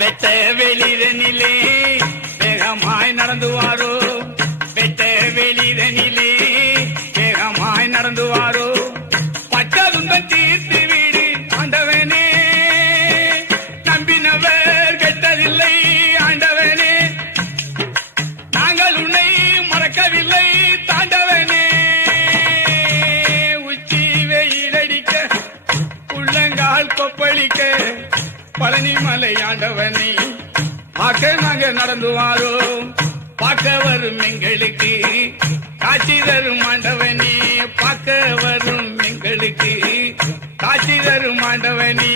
வெட்ட வெளிதனிலே வேகமாய் நடந்து வாரோ, வெட்ட வெளிதனிலே வேகமாய் நடந்து வாரோ. பட்ட துன்பம் தீர்த்து வீடு ஆண்டவனே, நம்பினவர் கெட்டதில்லை ஆண்டவனே, நாங்கள் உன்னை மறக்கவில்லை தாண்டவனே. உச்சி வெயிலடிக்க உள்ளங்கால் கொப்பளிக்க பழனி மலை ஆண்டவனே, பார்க்க நாங்க நடந்து வாரோம். பார்க்க வரும் எங்களுக்கு காட்சி தரும் ஆண்டவனே, பார்க்க வரும் எங்களுக்கு காட்சி தரும் ஆண்டவனே.